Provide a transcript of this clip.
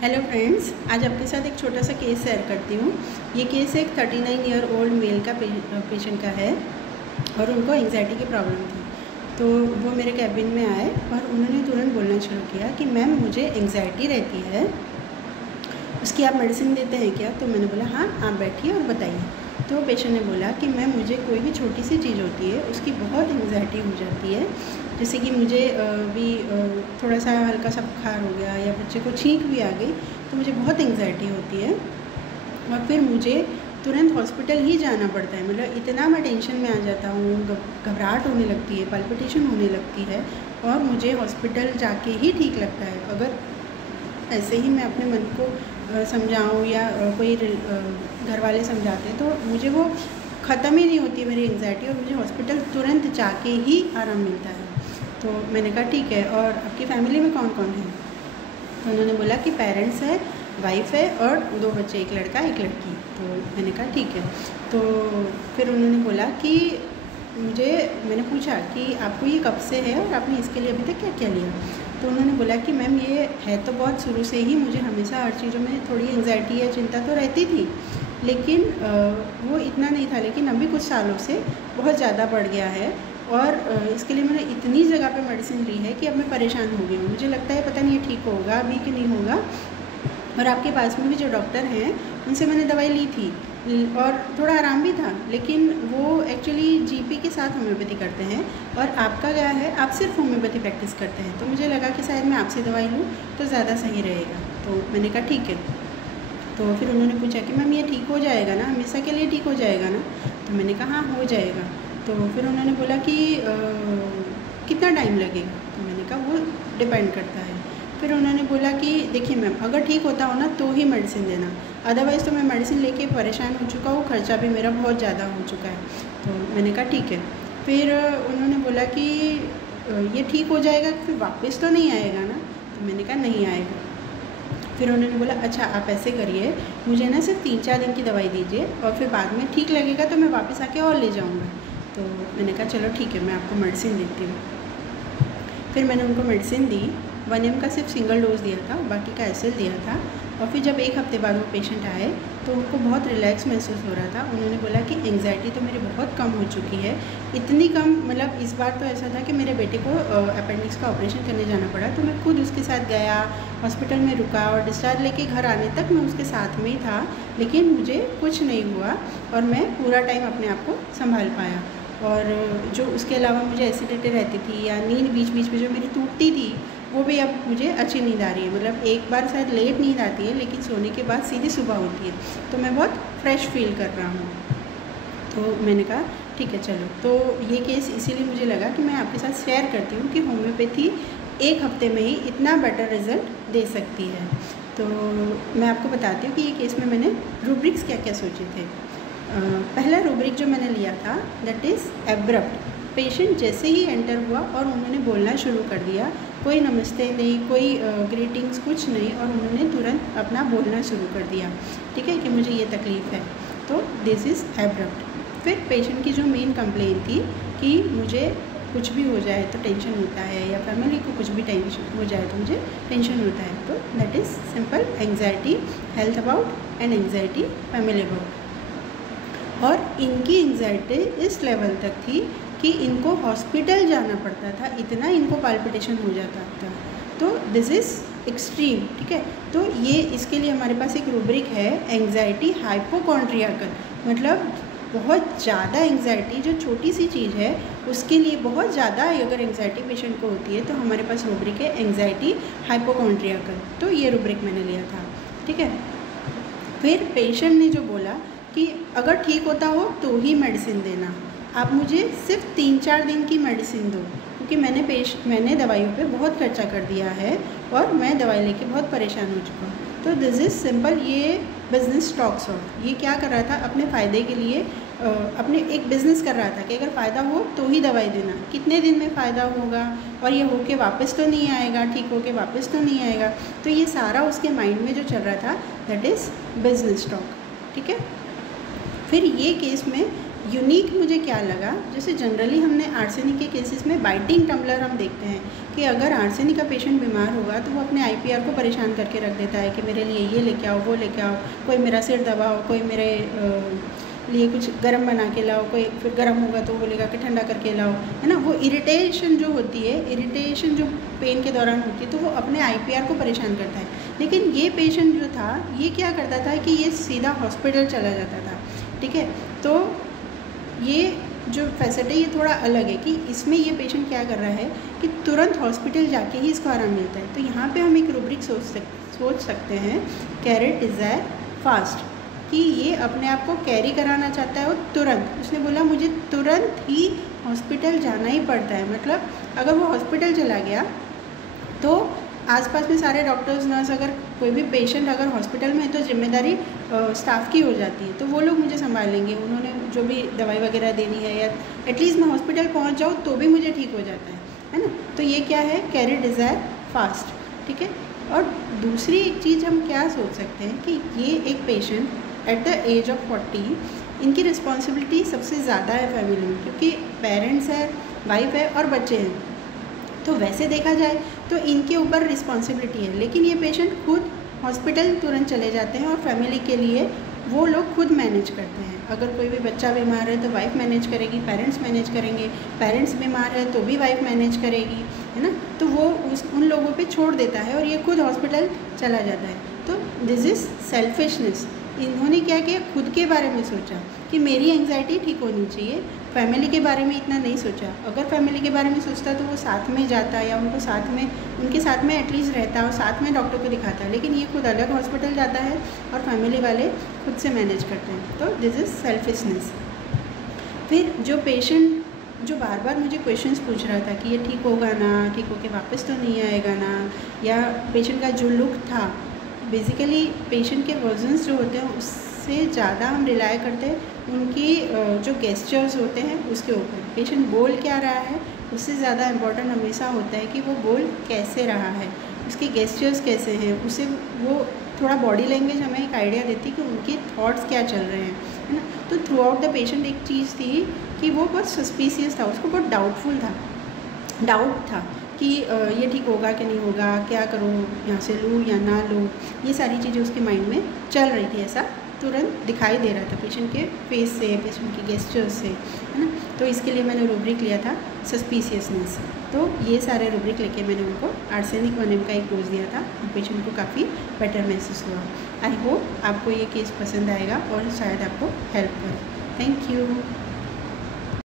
Hello friends, आज आपके साथ एक छोटा सा केस शेयर करती हूँ। ये केस एक 39 ईयर ओल्ड मेल का पेशेंट का है और उनको एंग्जाइटी की प्रॉब्लम थी। तो वो मेरे कैबिन में आए और उन्होंने तुरंत बोलना शुरू किया कि मैम मुझे एंग्जाइटी रहती है, उसकी आप मेडिसिन देते हैं क्या? तो मैंने बोला हाँ, आप बैठिए और बताइए। तो पेशेंट ने बोला कि मैम मुझे कोई भी छोटी सी चीज़ होती है उसकी बहुत एंग्जाइटी हो जाती है, जैसे कि मुझे भी थोड़ा सा हल्का सा बुखार हो गया या बच्चे को छींक भी आ गई तो मुझे बहुत एंग्जाइटी होती है और फिर मुझे तुरंत हॉस्पिटल ही जाना पड़ता है। मतलब इतना मैं टेंशन में आ जाता हूँ, घबराहट होने लगती है, पल्पिटेशन होने लगती है और मुझे हॉस्पिटल जाके ही ठीक लगता है। अगर ऐसे ही मैं अपने मन को समझाऊँ या कोई घर वाले समझाते तो मुझे वो ख़त्म ही नहीं होती मेरी एंग्जाइटी और मुझे हॉस्पिटल तुरंत जाके ही आराम मिलता है। तो मैंने कहा ठीक है, और आपकी फैमिली में कौन कौन है? तो उन्होंने बोला कि पेरेंट्स है, वाइफ है और 2 बच्चे, एक लड़का एक लड़की। तो मैंने कहा ठीक है। तो फिर उन्होंने बोला कि मैंने पूछा कि आपको ये कब से है और आपने इसके लिए अभी तक क्या क्या लिया? तो उन्होंने बोला कि मैम ये है तो बहुत शुरू से ही, मुझे हमेशा हर चीज़ों में थोड़ी एंग्जाइटी या चिंता तो रहती थी, लेकिन वो इतना नहीं था। लेकिन अभी कुछ सालों से बहुत ज़्यादा बढ़ गया है और इसके लिए मैंने इतनी जगह पे मेडिसिन ली है कि अब मैं परेशान हो गई हूँ। मुझे लगता है पता नहीं ये ठीक होगा अभी कि नहीं होगा। और आपके पास में भी जो डॉक्टर हैं उनसे मैंने दवाई ली थी और थोड़ा आराम भी था, लेकिन वो एक्चुअली जीपी के साथ होम्योपैथी करते हैं और आपका क्या है, आप सिर्फ होम्योपैथी प्रैक्टिस करते हैं। तो मुझे लगा कि शायद मैं आपसे दवाई लूँ तो ज़्यादा सही रहेगा। तो मैंने कहा ठीक है। तो फिर उन्होंने पूछा कि मैम ये ठीक हो जाएगा ना, हमेशा के लिए ठीक हो जाएगा ना? तो मैंने कहा हाँ हो जाएगा। तो फिर उन्होंने बोला कि कितना टाइम लगेगा? तो मैंने कहा वो डिपेंड करता है। फिर उन्होंने बोला कि देखिए मैम, अगर ठीक होता हो ना तो ही मेडिसिन देना, अदरवाइज़ तो मैं मेडिसिन लेके परेशान हो चुका हूँ, खर्चा भी मेरा बहुत ज़्यादा हो चुका है। तो मैंने कहा ठीक है। फिर उन्होंने बोला कि ये ठीक हो जाएगा, फिर वापस तो नहीं आएगा ना? तो मैंने कहा नहीं आएगा। फिर उन्होंने बोला अच्छा आप ऐसे करिए, मुझे ना सिर्फ 3-4 दिन की दवाई दीजिए और फिर बाद में ठीक लगेगा तो मैं वापस आके और ले जाऊँगा। तो मैंने कहा चलो ठीक है, मैं आपको मेडिसिन देती हूँ। फिर मैंने उनको मेडिसिन दी, 1 का सिर्फ सिंगल डोज दिया था, बाकी का एसएल दिया था। और फिर जब 1 हफ्ते बाद वो पेशेंट आए तो उनको बहुत रिलैक्स महसूस हो रहा था। उन्होंने बोला कि एंग्जाइटी तो मेरी बहुत कम हो चुकी है, इतनी कम मतलब इस बार तो ऐसा था कि मेरे बेटे को अपेंडिक्स का ऑपरेशन करने जाना पड़ा, तो मैं खुद उसके साथ गया, हॉस्पिटल में रुका और डिस्चार्ज लेके घर आने तक मैं उसके साथ में ही था, लेकिन मुझे कुछ नहीं हुआ और मैं पूरा टाइम अपने आप को संभाल पाया। और जो उसके अलावा मुझे एसिडिटी रहती थी या नींद बीच बीच में जो मेरी टूटती थी, वो भी अब मुझे अच्छी नींद आ रही है। मतलब एक बार शायद लेट नींद आती है, लेकिन सोने के बाद सीधी सुबह होती है, तो मैं बहुत फ्रेश फील कर रहा हूँ। तो मैंने कहा ठीक है चलो। तो ये केस इसीलिए मुझे लगा कि मैं आपके साथ शेयर करती हूँ कि होम्योपैथी 1 हफ्ते में ही इतना बेटर रिज़ल्ट दे सकती है। तो मैं आपको बताती हूँ कि ये केस में मैंने रूब्रिक्स क्या क्या सोचे थे। पहला रूब्रिक जो मैंने लिया था दैट इज़ एब्रप्ट। पेशेंट जैसे ही एंटर हुआ और उन्होंने बोलना शुरू कर दिया, कोई नमस्ते नहीं, कोई ग्रीटिंग्स कुछ नहीं, और उन्होंने तुरंत अपना बोलना शुरू कर दिया, ठीक है, कि मुझे ये तकलीफ़ है। तो दिस इज़ एब्रप्ट। फिर पेशेंट की जो मेन कंप्लेंट थी कि मुझे कुछ भी हो जाए तो टेंशन होता है या फैमिली को कुछ भी टेंशन हो जाए तो मुझे टेंशन होता है। तो that is simple anxiety, health about and anxiety family about. और इनकी एंग्जाइटी इस लेवल तक थी कि इनको हॉस्पिटल जाना पड़ता था, इतना इनको पाल्पिटेशन हो जाता था। तो दिस इज़ एक्सट्रीम, ठीक है। तो ये इसके लिए हमारे पास एक रूब्रिक है, एंग्जाइटी हाइपोकॉन्ड्रियाकल, मतलब बहुत ज़्यादा एंग्जाइटी, जो छोटी सी चीज़ है उसके लिए बहुत ज़्यादा अगर एंग्जाइटी पेशेंट को होती है तो हमारे पास रूब्रिक है एंग्जाइटी हाइपोकॉन्ड्रियाकल। तो ये रूब्रिक मैंने लिया था, ठीक है। फिर पेशेंट ने जो बोला कि अगर ठीक होता हो तो ही मेडिसिन देना, आप मुझे सिर्फ 3-4 दिन की मेडिसिन दो, क्योंकि मैंने दवाइयों पे बहुत खर्चा कर दिया है और मैं दवाई लेके बहुत परेशान हो चुका हूँ। तो दिस इज़ सिंपल, ये बिज़नेस टॉक्स ऑफ, ये क्या कर रहा था अपने फ़ायदे के लिए, अपने एक बिज़नेस कर रहा था कि अगर फ़ायदा हो तो ही दवाई देना, कितने दिन में फ़ायदा होगा और ये होके वापस तो नहीं आएगा, ठीक होके वापस तो नहीं आएगा। तो ये सारा उसके माइंड में जो चल रहा था दैट इज़ बिज़नेस टॉक, ठीक है। फिर ये केस में यूनिक मुझे क्या लगा, जैसे जनरली हमने आर्सेनिक के केसेस में बाइटिंग टम्बलर हम देखते हैं कि अगर आर्सेनिक का पेशेंट बीमार होगा तो वो अपने IPR को परेशान करके रख देता है कि मेरे लिए ये लेके आओ, वो लेके आओ, कोई मेरा सिर दबाओ, कोई मेरे लिए कुछ गर्म बना के लाओ, कोई फिर गर्म होगा तो वो बोलेगा कि ठंडा करके लाओ, है ना। वो इरिटेशन जो होती है, इरिटेशन जो पेन के दौरान होती है, तो वो अपने IPR को परेशान करता है। लेकिन ये पेशेंट जो था ये क्या करता था कि ये सीधा हॉस्पिटल चला जाता था, ठीक है। तो ये जो फैसिलिटी ये थोड़ा अलग है कि इसमें ये पेशेंट क्या कर रहा है कि तुरंत हॉस्पिटल जाके ही इसको आराम मिलता है। तो यहाँ पे हम एक रूब्रिक सोच सकते हैं, कैरेट डिज़ायर फास्ट, कि ये अपने आप को कैरी कराना चाहता है और तुरंत, उसने बोला मुझे तुरंत ही हॉस्पिटल जाना ही पड़ता है। मतलब अगर वो हॉस्पिटल चला गया तो आसपास में सारे डॉक्टर्स नर्स, अगर कोई भी पेशेंट अगर हॉस्पिटल में है तो जिम्मेदारी स्टाफ की हो जाती है, तो वो लोग मुझे संभाल लेंगे, उन्होंने जो भी दवाई वगैरह देनी है, या एटलीस्ट मैं हॉस्पिटल पहुंच जाऊँ तो भी मुझे ठीक हो जाता है ना। तो ये क्या है, कैरी डिज़ायर फास्ट, ठीक है। और दूसरी एक चीज़ हम क्या सोच सकते हैं कि ये एक patient at the age of 40, इनकी रिस्पॉन्सिबिलिटी सबसे ज़्यादा है फैमिली में, क्योंकि पेरेंट्स है, वाइफ है और बच्चे हैं। तो वैसे देखा जाए तो इनके ऊपर रिस्पॉन्सिबिलिटी है, लेकिन ये पेशेंट खुद हॉस्पिटल तुरंत चले जाते हैं और फैमिली के लिए वो लोग खुद मैनेज करते हैं। अगर कोई भी बच्चा बीमार है तो वाइफ मैनेज करेगी, पेरेंट्स मैनेज करेंगे, पेरेंट्स बीमार है तो भी वाइफ मैनेज करेगी, है ना। तो वो उन लोगों पे छोड़ देता है और ये खुद हॉस्पिटल चला जाता है। तो दिस इज़ सेल्फिशनेस। इन्होंने क्या किया, खुद के बारे में सोचा कि मेरी एंग्जाइटी ठीक होनी चाहिए, फैमिली के बारे में इतना नहीं सोचा। अगर फैमिली के बारे में सोचता तो वो साथ में जाता या उनको साथ में, उनके साथ में एटलीस्ट रहता और साथ में डॉक्टर को दिखाता, लेकिन ये खुद अलग हॉस्पिटल जाता है और फैमिली वाले खुद से मैनेज करते हैं। तो दिस इज़ सेल्फिशनेस। फिर जो पेशेंट जो बार बार मुझे क्वेश्चंस पूछ रहा था कि ये ठीक होगा ना, ठीक होके वापस तो नहीं आएगा ना, या पेशेंट का जो लुक था, बेसिकली पेशेंट के वर्जन्स जो होते हैं उससे ज़्यादा हम रिलाय करते हैं उनकी जो गेस्चर्स होते हैं उसके ऊपर। पेशेंट बोल क्या रहा है उससे ज़्यादा इम्पोर्टेंट हमेशा होता है कि वो बोल कैसे रहा है, उसके गेस्चर्स कैसे हैं, उसे वो थोड़ा बॉडी लैंग्वेज हमें एक आइडिया देती है कि उनके थॉट्स क्या चल रहे हैं, है ना। तो थ्रू आउट द पेशेंट एक चीज़ थी कि वो बहुत सस्पिशियस था, उसको बहुत डाउट था कि ये ठीक होगा कि नहीं होगा, क्या करूँ, यहाँ से लूँ या ना लूँ, ये सारी चीज़ें उसके माइंड में चल रही थी। ऐसा तुरंत दिखाई दे रहा था पेशेंट के फेस से, पेशेंट की गेस्चर्स से, है ना। तो इसके लिए मैंने रूब्रिक लिया था सस्पिशियसनेस। तो ये सारे रूब्रिक लेके मैंने उनको आर्सेनिक 1 mg का एक डोज दिया था और पेशेंट को काफ़ी बेटर महसूस हुआ। आई होप आपको ये केस पसंद आएगा और शायद आपको हेल्प करे। Thank you.